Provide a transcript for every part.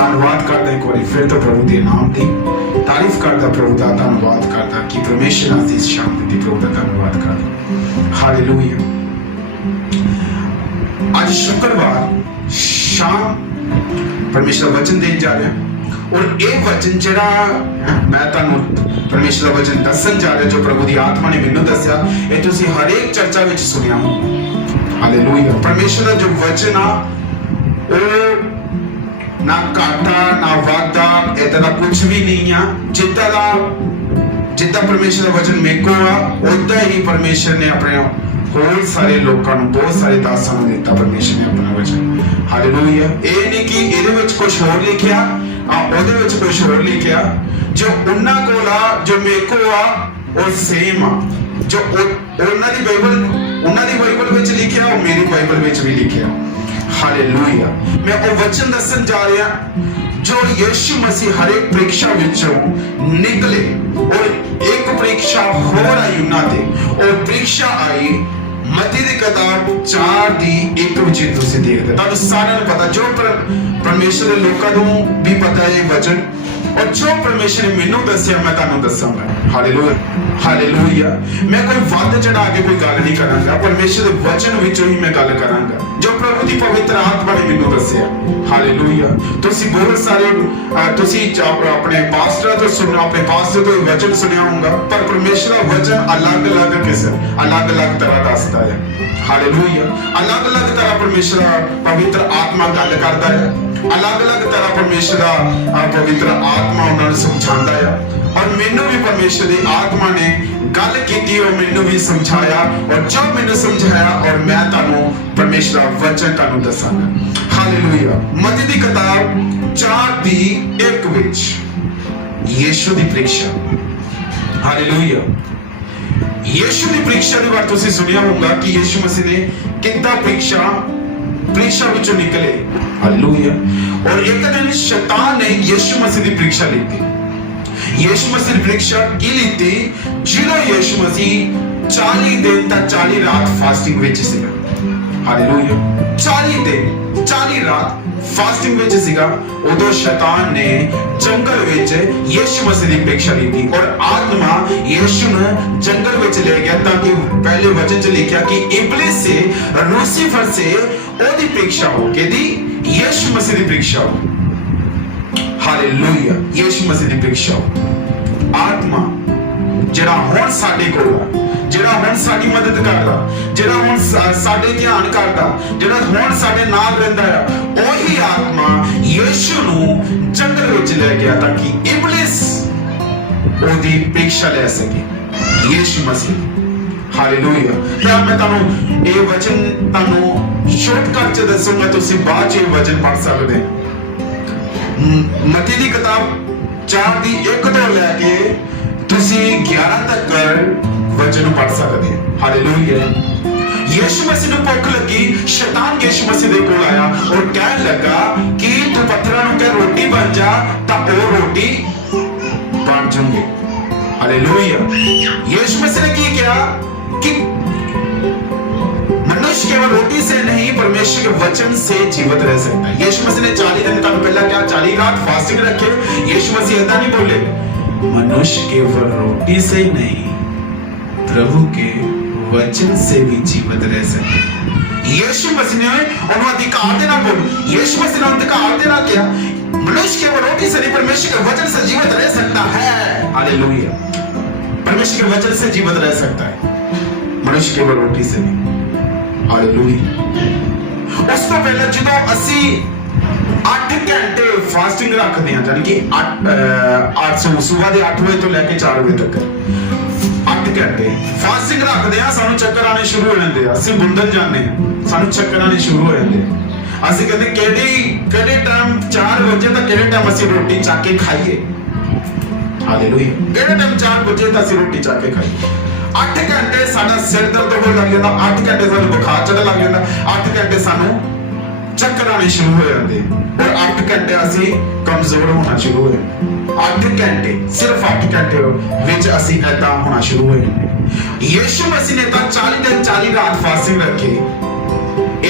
धन्यवाद करता एक बार फिर तो प्रभु के नाम की तारीफ करता, प्रभु का धन्यवाद करता कि परमेश्वर आज इस शाम दी प्रभु का धन्यवाद करता। हालेलुया। आज शुक्रवार शाम परमेश्वर वचन देन जा रहे और एक वचन जरा मैं तुहानू परमेश्वर का वचन दसन जा रहा जो प्रभु की आत्मा ने मैनू दस्या, ये तुसीं हर एक चर्चा विच सुनिया हो। हालेलुया। परमेश्वर का जो वचन आ वो ना घाटा ना वादा इदा कुछ भी नहीं आ। जिदा परमेश्वर का वचन मेरे आ उदा ही परमेश्वर ने अपने बहुत सारे लोगों को, बहुत सारे दासां नूं दिता परमेश्वर ने अपना वचन। हालेलुया। ये नहीं कि इहदे विच कुछ होर लिखिया ओहदे विच कुछ होर लिखिया, जो उन्हां कोल आ जो मेरे को आ वो सेम आ। जो उन्हां दी बाइबल विच लिखिया वो मेरी बाइबल विच भी लिखिया। हालेलुया। मैं वो वचन दसन जा रहा जो यीशु मसीह हर एक परीक्षा विचों निकले और एक परीक्षा होर आई उन्हां ते, और परीक्षा आई मत्ती दी किताब 4:1 विच तुसीं देखदे। तुहानूं सारिआं नूं पता, जो परमेश्वर दे लोकां नूं भी पता है ये वचन, और जो परमेश्वर ने मैनू दस्या मैं तुहानूं दसांगा। हालेलुया। हालेलुया। मैं कोई वध चढ़ा के कोई गल नहीं करांगा, परमेश्वर दे वचन विचों ही मैं गल करांगा जो प्रभु दी पवित्र आत्मा ने मैनू दस्या। हालेलुया। तुसीं बहुत सारे तुसीं अपने पास्टर तो सुनना, अपने पास्टर तो वचन सुनिया होगा, पर परमेश्वर का वचन अलग अलग किस्म अलग अलग तरह दसदा है। हालेलुया। अलग अलग तरह परमेश्वर पवित्र आत्मा गल करदा है, अलग अलग तरह परमेश्वर पवित्र आत्मा उन्होंने समझाता है, और मैनू भी परमेश्वर की आत्मा ने गल की और मैनू भी समझाया, और जो मैनू समझाया और मैं तुहानू परमेश्वर वचन तुहानू दसांगा। हालेलुया। मत्ती दी किताब 4:1 विच यीशु दी परीक्षा। हालेलुया। यीशु दी परीक्षा दी बात तुसीं सुनिया होगा कि यीशु मसीह ने कितना परीक्षा विचों निकले। हालेलुया। और एक दिन शैतान ने यीशु मसीह की परीक्षा ली थी। यीशु मसीह की परीक्षा की ली थी जिन्हों यीशु मसीह 40 दिन तक 40 रात फास्टिंग विच सीगा। हालेलुया। 40 दिन 40 रात फास्टिंग विच सीगा। उदों शैतान ने जंगल विच यीशु मसीह की परीक्षा ली थी, और आत्मा यीशु नूं जंगल विच ले गया ताकि पहले वचन च लिखा कि इबलीस से लूसीफर से ओदी परीक्षा हो के दी यीशु मसीह की परीक्षा हो। हालेलुया। यीशु मसीह की परीक्षा हो। आत्मा जिहड़ा हुण साडे कोल आ, जिहड़ा हुण साडी मदद करदा, जिहड़ा हुण साडे ध्यान करदा, जिहड़ा हुण साडे नाल रहिंदा है, ओही आत्मा यीशु नूं जंगल विच ले गया ताकि इबलीस ओदी परीक्षा ले सके। यीशु मसीह। हालेलुया। तो मैं तुहानू ये वचन तुहानू शॉर्टकट च दसूंगा, तुसीं बाद च वचन पढ़ सकदे हो। मत्ती दी किताब 4:1 तो लैके तुसीं 11 तक वचन पढ़ सकते हैं। हालेलुया। यीशु मसीह नूं भुख लगी, शैतान यीशु मसीह दे कोल आया और कहन लगा कि तू पत्थरां नूं कह रोटी बन जा, तां ओह रोटी बन जाऊंगी। हालेलुया। यीशु मसीह ने की किया कि मनुष्य केवल रोटी से नहीं परमेश्वर के वचन से जीवित रह सकता है। यीशु मसीह ने 40 दिन तक पहला क्या 40 रात फास्टिंग रखे। यीशु मसीह ऐसा नहीं बोले मनुष्य केवल रोटी से नहीं प्रभु के वचन से भी जीवित रह सकता। यीशु मसीह ने उन्हें अधिकार देना बोल, यीशु मसीह ने अधिकार देना क्या मनुष्य केवल रोटी से नहीं परमेश्वर के वचन से जीवित रह सकता है। हालेलुया। परमेश्वर के वचन से जीवित रह सकता है, मनुष्य केवल रोटी से नहीं। हालेलुया। उस तो पहले जो असी 8 घंटे फास्टिंग रखते हैं, यानी कि 8 सुबह के 8 बजे तो लेके 4 बजे तक 8 घंटे फास्टिंग रखते हैं। सानू चक्कर आने शुरू हो जाते हैं, असं बुंदल जाने सानू चक्कर आने शुरू हो जाते हैं। असं कहते केड़े टाइम 4 बजे तक केड़े टाइम असं रोटी चक के खाइए। हालेलुया। केड़े टाइम 4 बजे तक असं रोटी चक के खाइए। 8 घंटे साडा सिर दर्द होने लग जाता, 8 घंटे सानू बुखार चढ़न लग जाता, 8 घंटे सानू चक्कर आने शुरू हो जाते, और 8 घंटे असी कमजोर होना शुरू हो जाते। 8 घंटे सिर्फ 8 घंटे विच असी ऐदा होना शुरू हो जाते। यीशु मसीह ने तो 40 दिन 40 रात फास्टिंग रखी।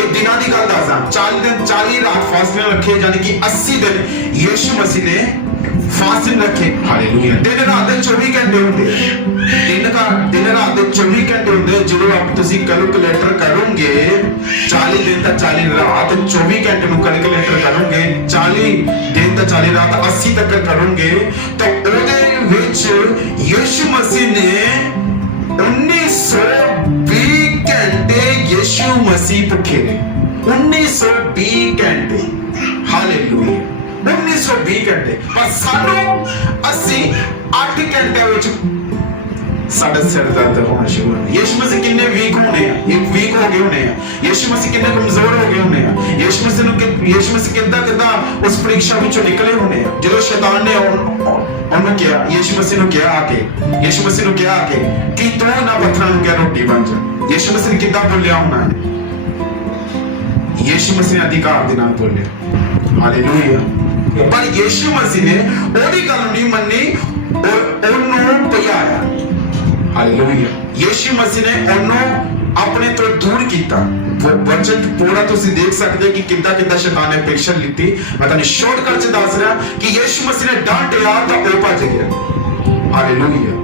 ये दिनों की गल दसदा 40 दिन 40 रात फास्टिंग रखे, यानी कि 80 दिन यीशु मसीह ने फास्टिंग रखे। हालेलुया। दिन रात दे 24 घंटे होंगे, दिन रात दे 24 घंटे होंगे। जो आप तुसी कैलकुलेटर करोगे 40 दिन तक 40 रात 24 घंटे नु कैलकुलेटर करोगे, 40 दिन तक 40 रात 80 तक करोगे, तो ओदे विच यीशु मसीह ने 1920 घंटे यीशु मसीह भुखे ने। 1920 घंटे। हालेलुया। 1920 घंटे। पर सानू 8 घंटे विच साडा सिर दर्द होना शुरू हो। यीशु मसीह किन्ने वीक होने हैं, एक वीक हो गए होने हैं। यीशु मसीह किन्ने कमजोर हो गए होने हैं। यीशु मसीह किद्दां उस परीक्षा विचों निकले होने हैं। जो शैतान ने उन्होंने किया, यीशु मसीह ने किया आके, यीशु मसीह ने किया आके कि तू ना पत्थरां नूं क्या रोटी बन जा। यीशु मसीह ने किद्दां बोलिया होना है? यीशु मसीह ने अधिकार दे नाल बोलिया। हालेलुया। पर यीशु मसीह ने ओदी गल नहीं मन्नी और ओनू भजाया। हालेलुया। यीशु मसीह ने ओनू अपने तो दूर किया। वचन पूरा तुसी देख सकते कि किद्दां शैतान ने पिक्चर लीती। मैं तुहानू शॉर्टकट च दस रहा कि यीशु मसीह ने डांटिया तो वो भज गया। हालेलुया।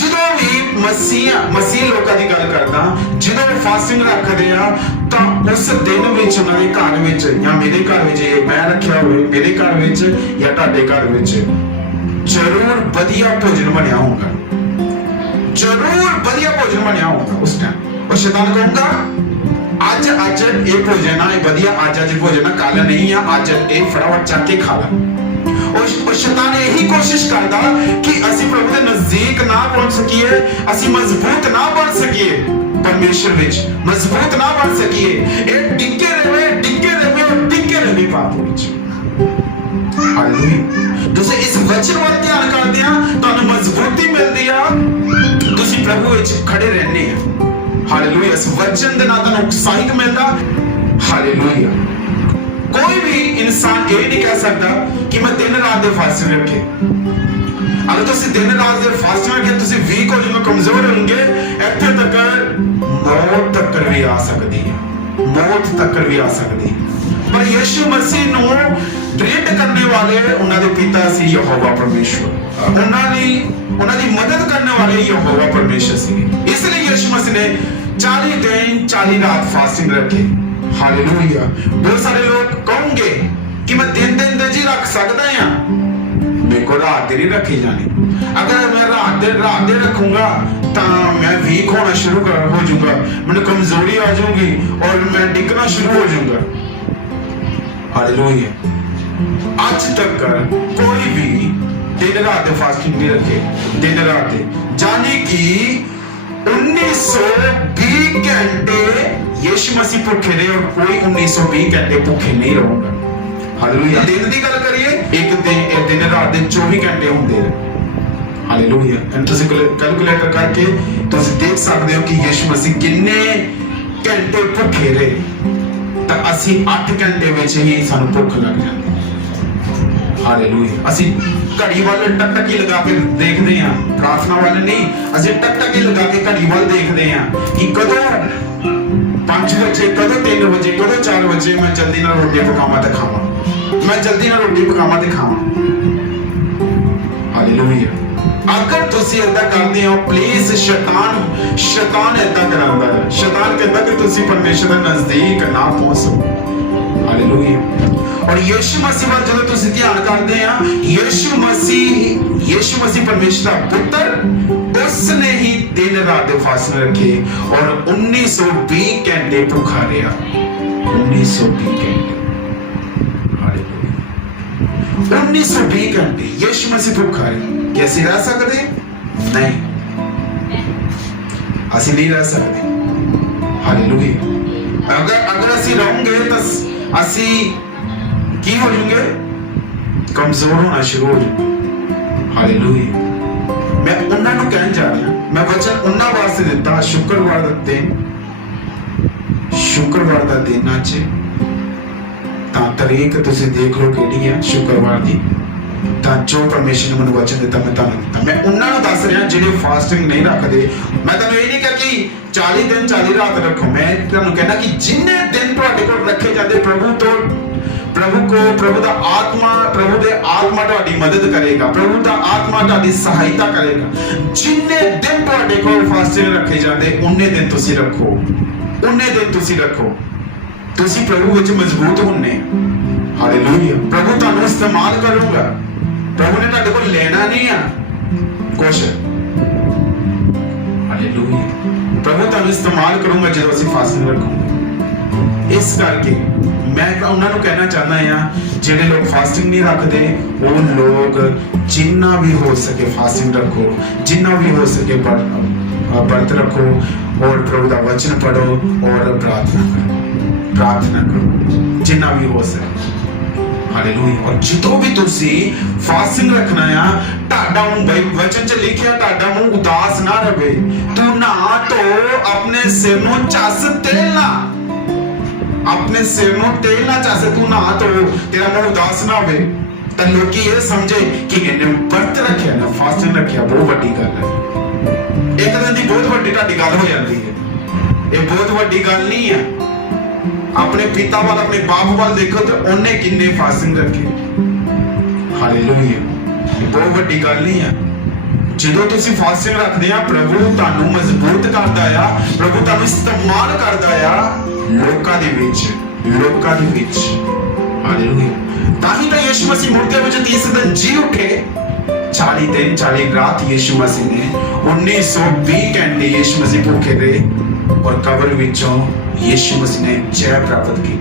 ਜਦੋਂ ਵੀ ਮਸੀਹ ਲੋਕਾਂ ਦੀ ਗੱਲ ਕਰਦਾ, ਜਦੋਂ ਫਾਸਟਿੰਗ ਰੱਖਦੇ ਆ ਤਾਂ ਉਸ ਦਿਨ ਵਿੱਚ ਉਹਨਾਂ ਦੇ ਘਰ ਵਿੱਚ ਜਾਂ ਮੇਰੇ ਘਰ ਵਿੱਚ, ਮੈਂ ਰੱਖਿਆ ਹੋਵੇ ਮੇਰੇ ਘਰ ਵਿੱਚ ਜਾਂ ਤੁਹਾਡੇ ਘਰ ਵਿੱਚ ਜ਼ਰੂਰ ਵਧੀਆ ਭੋਜਨ ਬਣਿਆ ਹੋਊਗਾ। ਜ਼ਰੂਰ ਵਧੀਆ ਭੋਜਨ ਬਣਿਆ ਹੋਊਗਾ। ਉਸ ਟਾਈਮ ਉਹ ਸ਼ੈਤਾਨ ਕਹੂਗਾ ਅੱਜ ਇਹ ਭੋਜਨ ਆ, ਇਹ ਵਧੀਆ ਅੱਜ ਭੋਜਨ ਆ, ਕੱਲ ਨਹੀਂ ਆ, ਅੱਜ ਇਹ ਫਟਾਫਟ ਚੱਕ ਕੇ ਖਾ ਲਾ। और शैतान यही कोशिश करता कि असी प्रभु के नजदीक ना पहुंच सकिए, असी मजबूत ना बन सकिए, परमेश्वर विच मजबूत ना बन सकिए। ये डिगे रहे पाप विच। हालेलुया। तुसी इस वचन वल ध्यान करदे आ, तुहानू मजबूती मिलदी आ, तुसी प्रभु विच खड़े रहने आ। हालेलुया। इस वचन दे नाल तुहानू उत्साहित मिलदा। हालेलुया। कोई भी इंसान ये नहीं कह सकता कि मैं दिन रात दे फास्टिंग रखे। अगर तुसी दिन रात दे फास्टिंग रखे तुसी वीक हो जाओगे, कमजोर होंगे, इत्थे तक मौत तक भी आ सकती है। मौत तक भी आ सकती है। पर यीशु मसीह नूं ट्रीट करने वाले उन्हां दे पिता सी यहोवा परमेश्वर। उन्हां दी मदद करने वाले यहोवा परमेश्वर सी। इसलिए यीशु मसीह ने 40 दिन 40 रात फास्टिंग रखे। हालेलुया। बहुत सारे लोग कहोंगे कि मैं दिन जी रख सकता हां, मेरे को रात नहीं रखी जानी। अगर मैं रात दे रखूंगा तो मैं वीक होना शुरू हो जाऊंगा, मुझे कमजोरी आ जाऊंगी और मैं डिगना शुरू हो जाऊंगा। हालेलुया। आज तक कोई भी दिन रात फास्टिंग नहीं रखे। दिन रात जानी कि 1920 घंटे यीशु मसीह भूखे रहे और कोई 1920 घंटे भूखे नहीं रहूंगा। हालेलुया। दिन की गल करिए, एक दिन रात दे 24 घंटे होंगे। हालेलुया। एंड तुसी कैलकुलेटर करके तुसी देख सकते हो कि यीशु मसीह किन्ने घंटे भूखे रहे, तो असी 8 घंटे में ही सानू भुख लग जाती। हालेलुया। असी घड़ी वाले टकटकी लगा के देखते हैं, प्रार्थना वाले नहीं, असी टकटकी लगा के घड़ी वाल देखते हैं कि कदों 5 बजे, कदों 3 बजे, कदों 4 बजे मैं जल्दी ना रोटी पकावा ते खावा, मैं जल्दी ना रोटी पकावा ते खावा। हालेलुया। अगर तुसी ऐसा करते हो, प्लीज शैतान ऐसा करांदा है। शैतान कहता कि तुसी परमेश्वर के नजदीक ना पहुंच सको। हालेलुया। और यीशु मसीह पर जब तुसी ध्यान करते हैं, यीशु मसीह परमेश्वर का पुत्र, उसने ही दिन रात फास्ट रखे और 1920 घंटे भूखा रहा। 1920 घंटे। हालेलुया। 1920 घंटे यीशु मसीह भूखा रहा। क्या असी रह सकते? नहीं, असी नहीं रह सकते। हालेलुया। अगर असी रहोगे तो असी की हो जाएंगे? कमजोर होना शुरू हो जाएंगे। हालेलुया। मैं उन्होंने कहना चाह रहा, मैं वचन उन्होंने वास्ते दिता। शुक्रवार का दिन अज तारीख तुसी देख लो कि है शुक्रवार की ਤਾਂ ਜੋ ਪਰਮੇਸ਼ਰ ਨੇ ਮੈਨੂੰ ਵਚਨ ਦਿੱਤਾ ਮੈਂ ਤੁਹਾਨੂੰ ਦਿੱਤਾ। ਮੈਂ ਉਹਨਾਂ ਨੂੰ ਦੱਸ ਰਿਹਾ ਜਿਹੜੇ ਫਾਸਟਿੰਗ ਨਹੀਂ ਰੱਖਦੇ। ਮੈਂ ਤੁਹਾਨੂੰ ਇਹ ਨਹੀਂ ਕਿਹਾ ਕਿ 40 ਦਿਨ 40 ਰਾਤ ਰੱਖੋ। ਮੈਂ ਤੁਹਾਨੂੰ ਕਹਿਣਾ ਕਿ ਜਿੰਨੇ ਦਿਨ ਤੁਹਾਡੇ ਕੋਲ ਰੱਖੇ ਜਾਂਦੇ ਪ੍ਰਭੂ ਦਾ ਆਤਮਾ ਤੁਹਾਡੀ ਮਦਦ ਕਰੇਗਾ। ਪ੍ਰਭੂ ਦਾ ਆਤਮਾ ਤੁਹਾਡੀ ਸਹਾਇਤਾ ਕਰੇਗਾ। ਜਿੰਨੇ ਦਿਨ ਤੁਹਾਡੇ ਕੋਲ ਫਾਸਟਿੰਗ ਰੱਖੇ ਜਾਂਦੇ ਉਨੇ ਦਿਨ ਤੁਸੀਂ ਰੱਖੋ, ਤੁਸੀਂ ਪ੍ਰਭੂ ਵਿੱਚ ਮਜ਼ਬੂਤ ਹੁੰਨੇ। ਹਾਲੇਲੂਇਆ। ਪ੍ਰਭੂ ਤੁਹਾਨੂੰ ਇਸਤੇਮਾਲ ਕਰੂਗਾ। ਪ੍ਰਭੂ ਨੇ ਤੁਹਾਡੇ ਕੋਲ ਲੈਣਾ ਨਹੀਂ ਆ ਕੁਛ। ਹਾਲੇਲੂਇਆ। ਪ੍ਰਭੂ ਤੁਹਾਨੂੰ ਇਸਤੇਮਾਲ ਕਰੂਗਾ ਜਦੋਂ ਅਸੀਂ ਫਾਸਟਿੰਗ ਰੱਖਾਂਗੇ। ਇਸ ਕਰਕੇ ਮੈਂ ਉਹਨਾਂ ਨੂੰ ਕਹਿਣਾ ਚਾਹੁੰਦਾ ਆ ਜਿਹੜੇ ਲੋਕ ਫਾਸਟਿੰਗ ਨਹੀਂ ਰੱਖਦੇ ਉਹ ਲੋਕ ਜਿੰਨਾ ਵੀ ਹੋ ਸਕੇ ਫਾਸਟਿੰਗ ਰੱਖੋ, ਜਿੰਨਾ ਵੀ ਹੋ ਸਕੇ ਵਰਤ ਰੱਖੋ और प्रभु का वचन पढ़ो और प्रार्थना करो जिन्ना भी हो सके। हालेलुया। और जितो भी तुसी फास्टिंग रखना है ताड़ा मुंह वचन च लिखिया ताड़ा मुंह उदास ना रहे। तू नहा तो अपने सिर नु चस तेल ना, अपने सिर नु तेल ना चस, तू नहा तो तेरा मुंह उदास ना होवे। तो लोग ये समझे कि इन्हें व्रत रखिया ना फास्टिंग रखिया बहुत बड़ी गल है। एक दिन की बहुत बड़ी ढाडी गल हो जाती है। ये बहुत बड़ी गल नहीं है। अपने पिता वाल अपने बाप वाल देखो तो उन्हें किन्ने फास्टिंग रखे। हालेलुया। ये बहुत बड़ी गल नहीं है। ਜਦੋਂ ਤੁਸੀਂ ਫਾਸਟਿੰਗ ਰੱਖਦੇ ਆ ਪ੍ਰਭੂ ਤੁਹਾਨੂੰ ਮਜ਼ਬੂਤ ਕਰਦਾ ਆ, ਪ੍ਰਭੂ ਤੁਹਾਨੂੰ ਇਸਤੇਮਾਲ ਕਰਦਾ ਆ ਲੋਕਾਂ ਦੇ ਵਿੱਚ। ਹਾਲੇਲੂਇਆ। ਤਾਂ ਹੀ ਤਾਂ ਯਿਸੂ ਮਸੀਹ ਮੁਰਦਿਆਂ ਵਿੱਚ ਤੀਸਰੇ ਦਿਨ ਜੀ ਉੱਠੇ। 40 दिन 40 रात यीशु मसीह ने 1920 घंटे यीशु मसीह भूखे रहे और कब्र विचों यीशु मसीह ने जय प्राप्त की।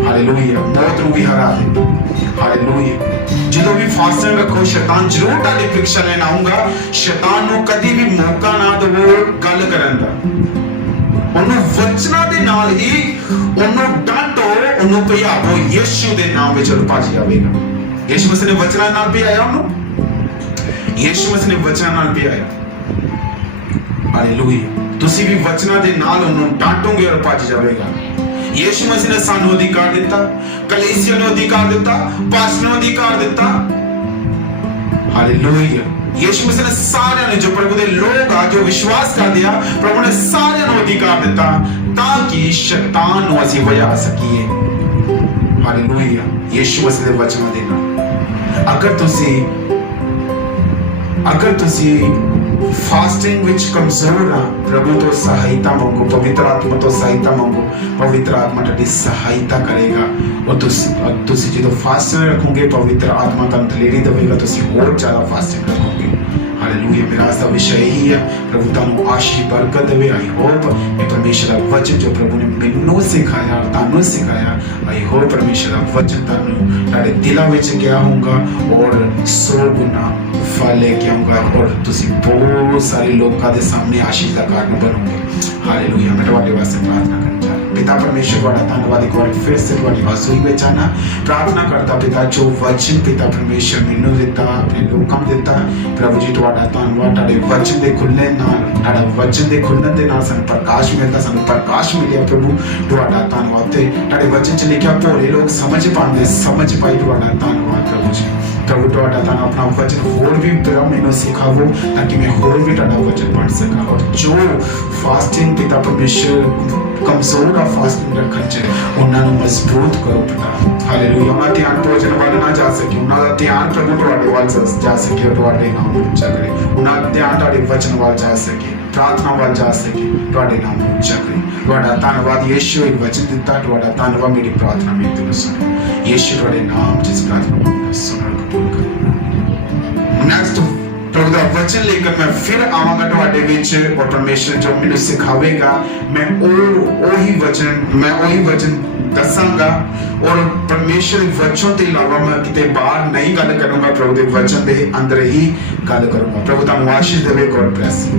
हालेलुया। मौत नूं भी हरा दिता। हालेलुया। ਜਦੋਂ ਵੀ ਫਾਸਟਿੰਗ ਰੱਖੋ ਸ਼ੈਤਾਨ ਜ਼ਰੂਰ ਤੁਹਾਡੀ ਪ੍ਰੀਖਿਆ ਲੈਣ ਆਊਗਾ। ਸ਼ੈਤਾਨ ਨੂੰ ਕਦੀ ਵੀ ਮੌਕਾ ਨਾ ਦਿਵੋ ਗੱਲ ਕਰਨ ਦਾ। ਉਹਨੂੰ ਵਚਨਾਂ ਦੇ ਨਾਲ ਹੀ ਉਹਨੂੰ ਡਾਂਟੋ, ਉਹਨੂੰ ਭਜਾਵੋ। ਯਿਸੂ ਦੇ ਨਾਮ ਵਿੱਚ ਉਹ ਭੱਜ ਜਾਵੇਗਾ। ਯਿਸੂ ਮਸੀਹ ਨੇ ਵਚਨਾਂ ਨਾਲ ਭਜਾਇਆ ਉਹਨੂੰ। ਯਿਸੂ ਮਸੀਹ ਨੇ ਵਚਨਾਂ ਨਾਲ ਭਜਾਇਆ। ਹਾਲੇਲੂਇਆ। ਤੁਸੀਂ ਵੀ ਵਚਨਾਂ ਦੇ ਨਾਲ ਉਹਨੂੰ ਡਾਂਟੋਗੇ ਔਰ ਭੱਜ ਜਾਵੇਗਾ। ਯਿਸੂ ਮਸੀਹ ਨੇ ਸਾਨੂੰ ਅਧਿਕਾਰ ਦਿੱਤਾ, ਕਲੀਸਿਆ ਨੂੰ ਅਧਿਕਾਰ ਦਿੱਤਾ, ਪਾਸਟਰ ਨੂੰ ਅਧਿਕਾਰ ਦਿੱਤਾ। ਹਾਲੇਲੂਇਆ। ਯਿਸੂ ਮਸੀਹ ਨੇ ਸਾਰਿਆਂ ਨੂੰ, ਜੋ ਪ੍ਰਭੂ ਦੇ ਲੋਕ ਆ, ਜੋ ਵਿਸ਼ਵਾਸ ਕਰਦੇ ਆ, ਪ੍ਰਭੂ ਨੇ ਸਾਰਿਆਂ ਨੂੰ ਅਧਿਕਾਰ ਦਿੱਤਾ ਤਾਂ ਕਿ ਸ਼ੈਤਾਨ ਨੂੰ ਅਸੀਂ ਭਜਾ ਸਕੀਏ। ਹਾਲੇਲੂਇਆ। ਯਿਸੂ ਮਸੀਹ ਦੇ ਵਚਨਾਂ ਦੇ ਨਾਲ अगर तुसी फास्टिंग विच कमजोर आ प्रभु तो सहायता मांगो, पवित्र आत्मा तो सहायता मांगो। पवित्र आत्मा तुहाडी सहायता करेगा और तुसी जो फास्टिंग रखोगे पवित्र आत्मा तुहानू दलेरी देवेगा, तुसी और ज्यादा फास्टिंग रखोगे। हालेलुया। मेरा आज का विषय यही है। प्रभु तुहानू आशीष बरकत देवे। आई होप ये परमेश्वर का वचन जो प्रभु ने मैनू सिखाया और तुहानू सिखाया, आई होप परमेश्वर का वचन तुहानू तुहाडे दिलों विच गया होगा और 100 गुना फल लेके आऊंगा और तुसी बहुत सारे लोगों के सामने आशीष का कारण बनोगे। हालेलुया। मैं तुहाडे वास्ते प्रार्थना करना चाहता पिता परमेश्वर तुहाडा धन्यवाद एक बार फिर से तुहाडी हसूई विच आना प्रार्थना करता पिता जो वचन पिता परमेश्वर मैनू दिता अपने लोगों को दिता प्रभु जी तुहाडा धन्यवाद। तुहाडे वचन दे खुलने नाल तुहाडा वचन दे खुलने दे नाल सानू प्रकाश मिलदा, सानू प्रकाश मिलिया प्रभु तुहाडा धन्यवाद। ते तुहाडे वचन च लिखिया भोले लोग समझ पांदे, समझ पाई तुहाडा धन्यवाद प्रभु जी। प्रभु तुहाडा धन्यवाद। अपना वचन होर भी मैनू सिखावो ताकि मैं होर भी तुहाडा वचन पढ़ सका और जो फास्टिंग पिता परमेश्वर कमजोर का फास्टिंग रखन च उन्हां नूं मजबूत करो पिता। हालेलुया। उन्हां ध्यान भोजन वाल ना जा सके, उन्हां दा ध्यान प्रभु तुहाडे वाल जा सके और तुहाडे नाम नूं उच्चा करे। उन्हां दा ध्यान तुहाडे वचन वाल जा सके, प्रार्थना वाल जा सके, तुहाडे नाम नूं उच्चा करे। तुहाडा धन्यवाद यीशु एक वचन दिता, तुहाडा धन्यवाद मेरी प्रार्थना में तुहानू सुनो यीशु तुहाडे नाम जिस प्रार्थना में सुनो कबूल कर। नेक्स्ट प्रभु का वचन लेकर मैं फिर आवांगा तुहाडे विच और परमेश्वर जो मैनू सिखावेगा मैं ओही वचन दसांगा और परमेश्वर वचन के अलावा मैं किते बाहर नहीं गल करूंगा, प्रभु के वचन के अंदर ही गल करूंगा। प्रभु तुहानू आशीष देवे। God bless you.